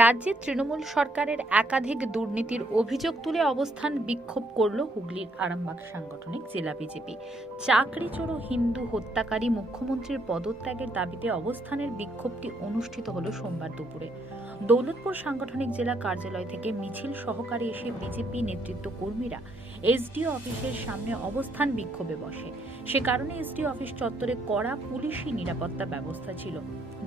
রাজ্যে তৃণমূল সরকারের একাধিক দুর্নীতির অভিযোগ তুলে অবস্থান বিক্ষোভ করল হুগলির আরামবাগ সাংগঠনিক জেলা বিজেপি। চাকরি চোরো হিন্দু হত্যাকারী মুখ্যমন্ত্রীর পদত্যাগের দাবিতে অবস্থানের বিক্ষোভটি অনুষ্ঠিত হল সোমবার দুপুরে। দৌলতপুর সাংগঠনিক জেলা কার্যালয় থেকে মিছিল সহকারে এসে বিজেপি নেতৃত্ব কর্মীরা এসডিও অফিসের সামনে অবস্থান বিক্ষোভে বসে। সে কারণে এসডিও অফিস চত্বরে কড়া পুলিশি নিরাপত্তা ব্যবস্থা ছিল,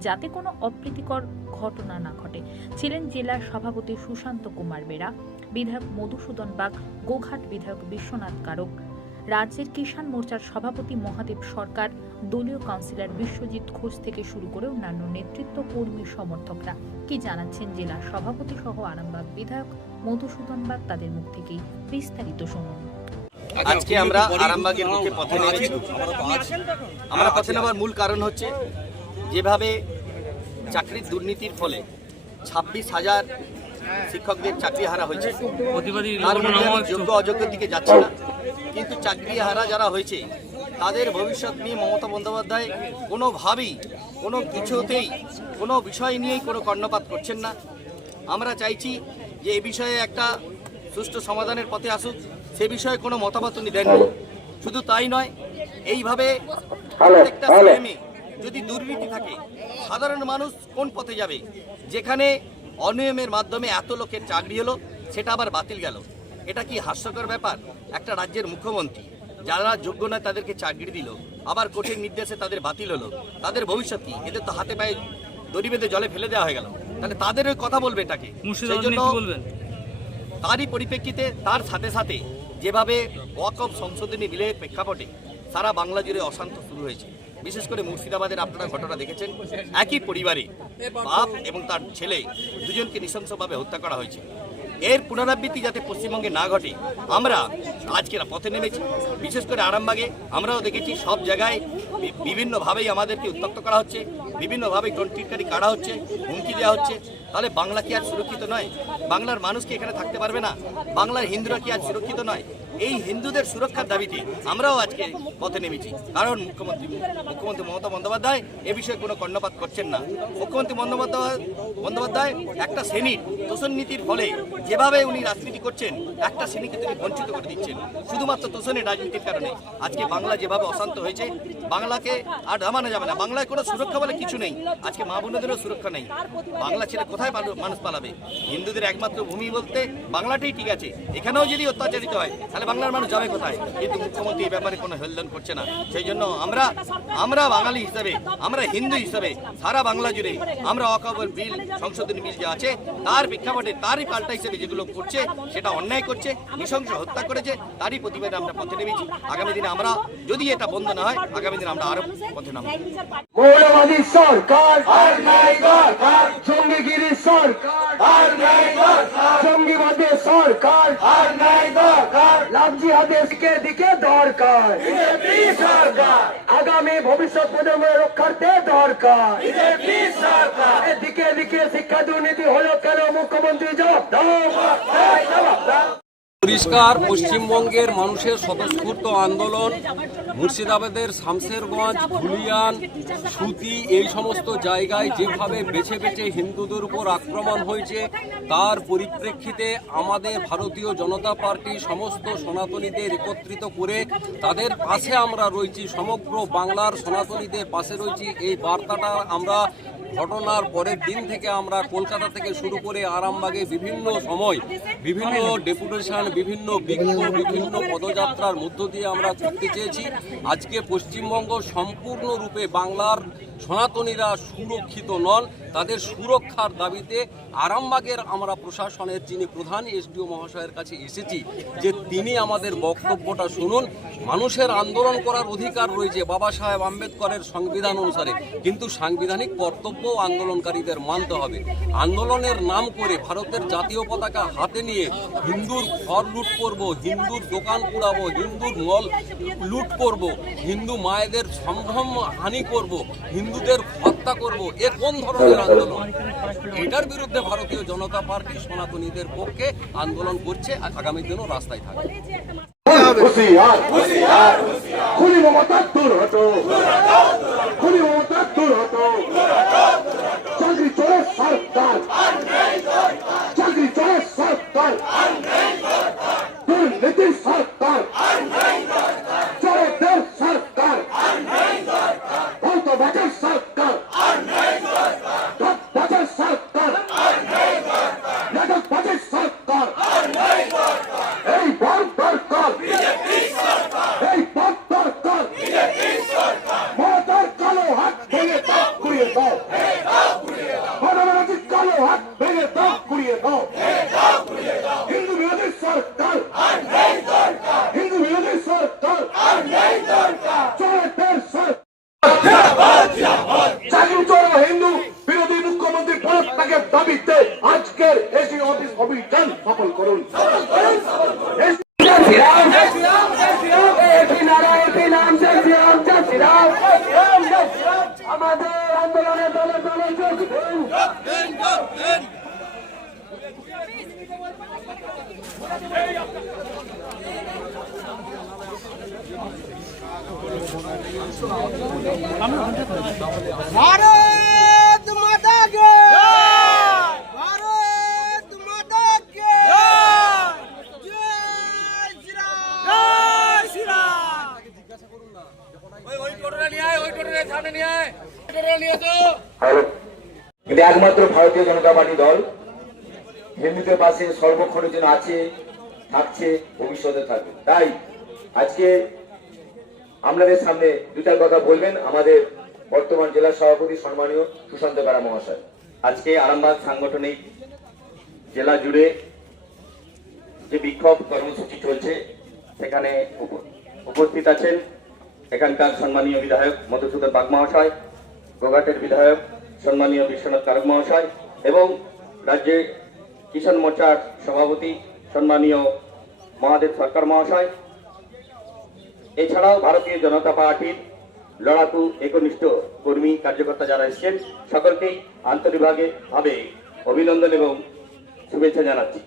যাতে কোনো অপ্রীতিকর ঘটনা না ঘটে। ছিলেন জেলার সভাপতি সুশান্ত কুমার বেরা বিধায়ক মধুসূদন বাগ গোঘাট বিধায়ক বিশ্বনাথ কারক রাজ্যের কিষাণ মোর্চার সভাপতি মহাদেব সরকার দলীয় কাউন্সিলর বিশ্বজিৎ ঘোষ থেকে শুরু করে অন্যান্য নেতৃত্ব কর্মী সমর্থকরা। কি জানাচ্ছেন জেলা সভাপতি সহ আরামবাগ বিধায়ক মধুসূদন বাগ তাদের মুখ থেকেই বিস্তারিত শুনুন। আজকে আমরা আরামবাগের মুখে পথে নেমেছি। আমরা পথে নেওয়ার মূল কারণ হচ্ছে যেভাবে চাকরির দুর্নীতির ফলে ছাব্বিশ হাজার শিক্ষকদের চাকরি হারা হয়েছে তার যোগ্য অযোগ্যের দিকে যাচ্ছে না। কিন্তু চাকরি হারা যারা হয়েছে তাদের ভবিষ্যৎ নিয়ে মমতা বন্দ্যোপাধ্যায় কোনোভাবেই কোনো কিছুতেই কোনো বিষয় নিয়েই কোনো কর্ণপাত করছেন না। আমরা চাইছি যে এ বিষয়ে একটা সুষ্ঠু সমাধানের পথে আসুক। সে বিষয়ে কোনো মতামত উনি দেননি। শুধু তাই নয় এইভাবে প্রত্যেকটা স্ক্যামে যদি দুর্নীতি থাকে সাধারণ মানুষ কোন পথে যাবে? যেখানে অনিয়মের মাধ্যমে এত লোকের চাকরি হলো সেটা আবার বাতিল গেল। এটা কি হাস্যকর ব্যাপার? একটা রাজ্যের মুখ্যমন্ত্রী যারা যোগ্য নয় তাদেরকে চাকরি দিল আবার কোর্টের নির্দেশে তাদের বাতিল হলো। তাদের ভবিষ্যৎ কি? এদের তো হাতে পায়ে দড়ি বেঁধে জলে ফেলে দেওয়া হয়ে গেল। তাহলে তাদের ওই কথা বলবে এটাকে সেই জন্য তারই পরিপ্রেক্ষিতে তার সাথে সাথে যেভাবে ওয়াকফ সংশোধনী বিলের প্রেক্ষাপটে সারা বাংলা জুড়ে অশান্ত শুরু হয়েছে। বিশেষ করে মুর্শিদাবাদের আপনারা ঘটনা দেখেছেন, একই পরিবারে বাপ এবং তার ছেলে দুজনকে নৃশংসভাবে হত্যা করা হয়েছে। এর পুনরাবৃত্তি যাতে পশ্চিমবঙ্গে না ঘটে, আমরা আজকের পথে নেমেছি। বিশেষ করে আরামবাগে আমরাও দেখেছি, সব জায়গায় বিভিন্নভাবেই আমাদেরকে উত্তপ্ত করা হচ্ছে বিভিন্নভাবে টন্টিটকারি কাটা হচ্ছে, হুমকি দেওয়া হচ্ছে। তাহলে বাংলা কি আর সুরক্ষিত নয়? বাংলার মানুষ কি এখানে থাকতে পারবে না? বাংলার হিন্দুরা কি আজ সুরক্ষিত নয়? এই হিন্দুদের সুরক্ষার দাবিতে আমরাও আজকে পথে নেমেছি। কারণ মুখ্যমন্ত্রী মুখ্যমন্ত্রী মমতা বন্দ্যোপাধ্যায় এ বিষয়ে কোনো কর্ণপাত করছেন না। মুখ্যমন্ত্রী বন্দ্যোপাধ্যায় বন্দ্যোপাধ্যায় একটা শ্রেণির তোষণ নীতির ফলে যেভাবে উনি রাজনীতি করছেন, একটা শ্রেণীকে তিনি বঞ্চিত করে দিচ্ছেন। শুধুমাত্র তোষণের রাজনীতির কারণে। আজকে বাংলা যেভাবে অশান্ত হয়েছে, বাংলাকে আর দামানো যাবে না। বাংলায় কোনো সুরক্ষা বলে কিছু নেই। আজকে মা বোনদেরও সুরক্ষা নেই। বাংলা ছেড়ে কোথায় পালো- মানুষ পালাবে? হিন্দুদের একমাত্র ভূমি বলতে বাংলাটাই ঠিক আছে। এখানেও যদি অত্যাচারিত হয়, তাহলে বাংলার মানুষ যাবে কোথায়? কিন্তু মুখ্যমন্ত্রী এই ব্যাপারে কোনো হেলদন করছে না। সেই জন্য আমরা আমরা বাঙালি হিসাবে, আমরা হিন্দু হিসাবে, সারা বাংলা জুড়ে আমরা অকবর বিল, সংশোধনী বিল যে আছে, তার প্রেক্ষাপটে তারই পাল্টা হিসেবে যেগুলো করছে, সেটা অন্যায় করছে, নৃশংস হত্যা করেছে, তারই প্রতিবাদে আমরা পথে নেমেছি। আগামী দিনে আমরা, যদি এটা বন্ধ না হয়, আগামী দিনে আমরা আরও পথে নামবো। মৌলবাদী সরকার জঙ্গিগিরি সরকার। জঙ্গিবাদী সরকার। লাভ জিহাদের দিকে দরকার? আগামী ভবিষ্যৎ প্রজন্মের রক্ষার্থে দরকার। এদিকে দিকে শিক্ষা দুর্নীতি হলো কেন? মুখ্যমন্ত্রী জবাব দাও। পরিষ্কার পশ্চিমবঙ্গের মানুষের স্বতঃস্ফূর্ত আন্দোলন, মুর্শিদাবাদের শামশেরগঞ্জ ধুলিয়ান, সুতি, এই সমস্ত জায়গায় যেভাবে বেছে বেছে হিন্দুদের উপর আক্রমণ হয়েছে, তার পরিপ্রেক্ষিতে আমাদের ভারতীয় জনতা পার্টি সমস্ত সনাতনীদের একত্রিত করে তাদের পাশে আমরা রয়েছি, সমগ্র বাংলার সনাতনীদের পাশে রয়েছি। এই বার্তাটা আমরা ঘটনার পরের দিন থেকে আমরা কলকাতা থেকে শুরু করে আরামবাগে বিভিন্ন সময় বিভিন্ন ডেপুটেশন, বিভিন্ন বিক্ষোভ বিভিন্ন পদযাত্রার মধ্য দিয়ে আমরা করতে চেয়েছি। আজকে পশ্চিমবঙ্গ সম্পূর্ণরূপে বাংলার সনাতনীরা সুরক্ষিত নন। তাদের সুরক্ষার দাবিতে আরামবাগের আমরা প্রশাসনের যিনি প্রধান এসডিও মহাশয়ের কাছে এসেছি, যে তিনি আমাদের বক্তব্যটা শুনুন। মানুষের আন্দোলন করার অধিকার রয়েছে বাবা সাহেব আম্বেদকরের সংবিধান অনুসারে। কিন্তু সাংবিধানিক কর্তব্য আন্দোলনকারীদের মানতে হবে। আন্দোলনের নাম করে ভারতের জাতীয় পতাকা হাতে নিয়ে হিন্দুর ঘর লুট করব, হিন্দুর দোকান পুড়াবো, হিন্দুর মল লুট করব, হিন্দু মায়েদের সম্ভ্রম হানি করব হিন্দুদের হত্যা করব, এ কোন ধরনের আন্দোলন? এটার বিরুদ্ধে ভারতীয় জনতা পার্টি সনাতনীদের পক্ষে আন্দোলন করছে আর আগামী দিনও রাস্তায় থাকবে। চাকরি চলে সরকার করুন সফল করুন। আমাদের আন্দোলনের দলে দলে যোগ দিন। ভারত! কিন্তু একমাত্র ভারতীয় জনতা পার্টি দল হিন্দুদের পাশে সর্বক্ষণের জন্য আছে, থাকছে, ভবিষ্যতে থাকবে। তাই আজকে আপনাদের সামনে দুটার কথা বলবেন আমাদের বর্তমান জেলা সভাপতি সম্মানীয় সুশান্ত বেড়া মহাশয়। আজকে আরামবাগ সাংগঠনিক জেলা জুড়ে যে বিক্ষোভ কর্মসূচি চলছে, সেখানে উপ- উপস্থিত আছেন এখানকার সম্মানীয় বিধায়ক মধুসূদন বাগ মহাশয়, গোঘাটের বিধায়ক সম্মানীয় বিশ্বনাথ কারক মহাশয় এবং রাজ্যে কিষাণ মোর্চার সভাপতি সম্মানীয় মহাদেব সরকার মহাশয়। এছাড়াও ভারতীয় জনতা পার্টির লড়াকু একনিষ্ঠ কর্মী কার্যকর্তা যারা এসেছেন, সকলকেই আন্তরিকভাবে ভাবে অভিনন্দন এবং শুভেচ্ছা জানাচ্ছি।